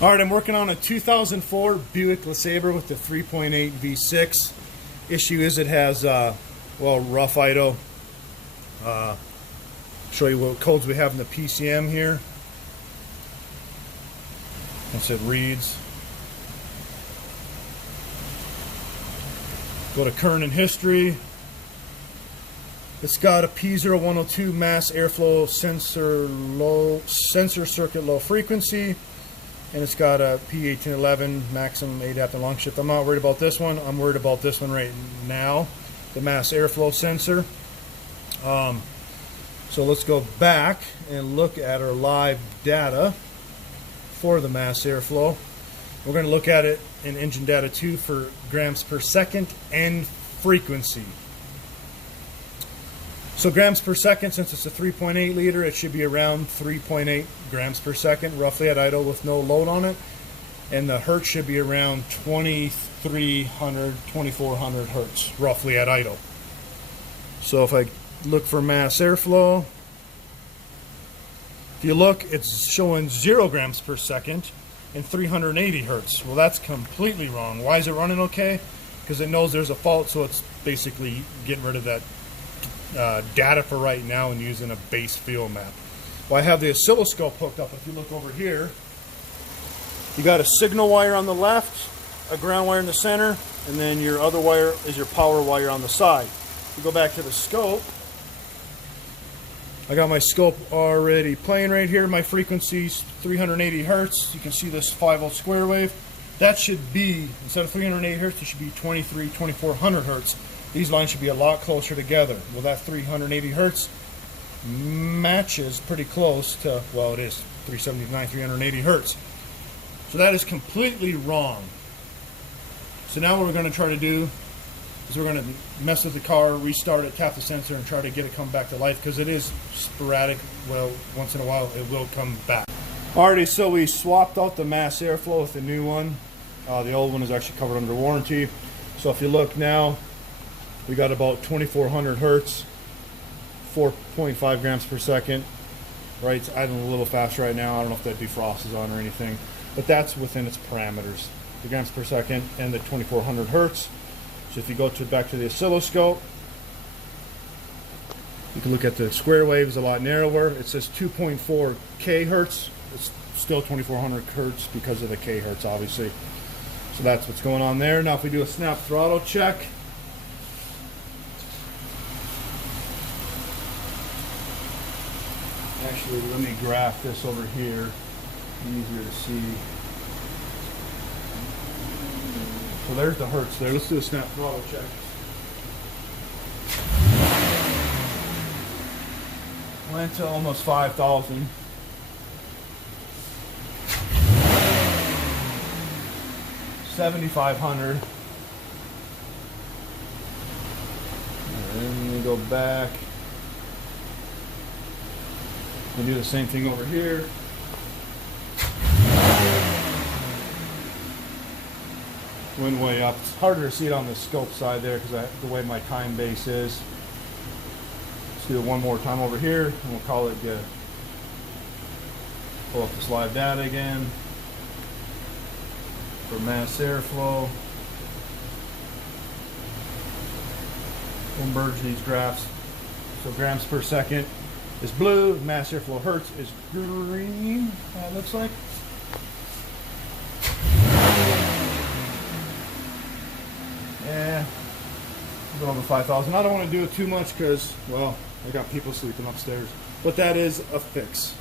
All right, I'm working on a 2004 Buick LeSabre with the 3.8 V6. Issue is it has, well, rough idle. Show you what codes we have in the PCM here. Once it reads. Go to current and history. It's got a P0102 mass airflow sensor circuit low frequency. And it's got a P1811 maximum ADAPT and long shift. I'm not worried about this one. I'm worried about this one right now, the mass airflow sensor. So let's go back and look at our live data for the mass airflow. We're going to look at it in engine data 2 for grams per second and frequency. So grams per second, since it's a 3.8 liter, it should be around 3.8 grams per second, roughly at idle with no load on it. And the hertz should be around 2300, 2400 hertz, roughly at idle. So if I look for mass airflow, if you look, it's showing 0 grams per second and 380 hertz. Well, that's completely wrong. Why is it running okay? Because it knows there's a fault, so it's basically getting rid of that data for right now and using a base field map. Well, I have the oscilloscope hooked up. If you look over here, you got a signal wire on the left, a ground wire in the center, and then your other wire is your power wire on the side. You go back to the scope. I got my scope already playing right here. My frequency's 380 hertz. You can see this 5-volt square wave. That should be, instead of 380 hertz, it should be 2400 hertz. These lines should be a lot closer together. Well, that 380 hertz matches pretty close to, well, it is 379, 380 hertz. So that is completely wrong. So now what we're going to try to do is we're going to mess with the car, restart it, tap the sensor, and try to get it come back to life, because it is sporadic. Well, once in a while it will come back. Alrighty, so we swapped out the mass airflow with the new one. The old one is actually covered under warranty. So if you look now, we got about 2400 hertz, 4.5 grams per second. Right, it's idling a little faster right now. I don't know if that defrost is on or anything, but that's within its parameters. The grams per second and the 2400 hertz. So if you go back to the oscilloscope, you can look at the square wave is a lot narrower. It says 2.4 K hertz. It's still 2400 hertz because of the K hertz, obviously. So that's what's going on there. Now if we do a snap throttle check, actually, let me graph this over here. Easier to see. So there's the hertz there. Let's do a snap throttle check. Went to almost 5,000. $7,500. And then we go back. We do the same thing over here. Went way up. It's harder to see it on the scope side there because the way my time base is. Let's do it one more time over here, and we'll call it good. Pull up this live data again for mass airflow. We'll merge these graphs. So grams per second is blue, mass airflow hertz is green, that looks like. Yeah, a little over 5,000. I don't want to do it too much because, well, I got people sleeping upstairs. But that is a fix.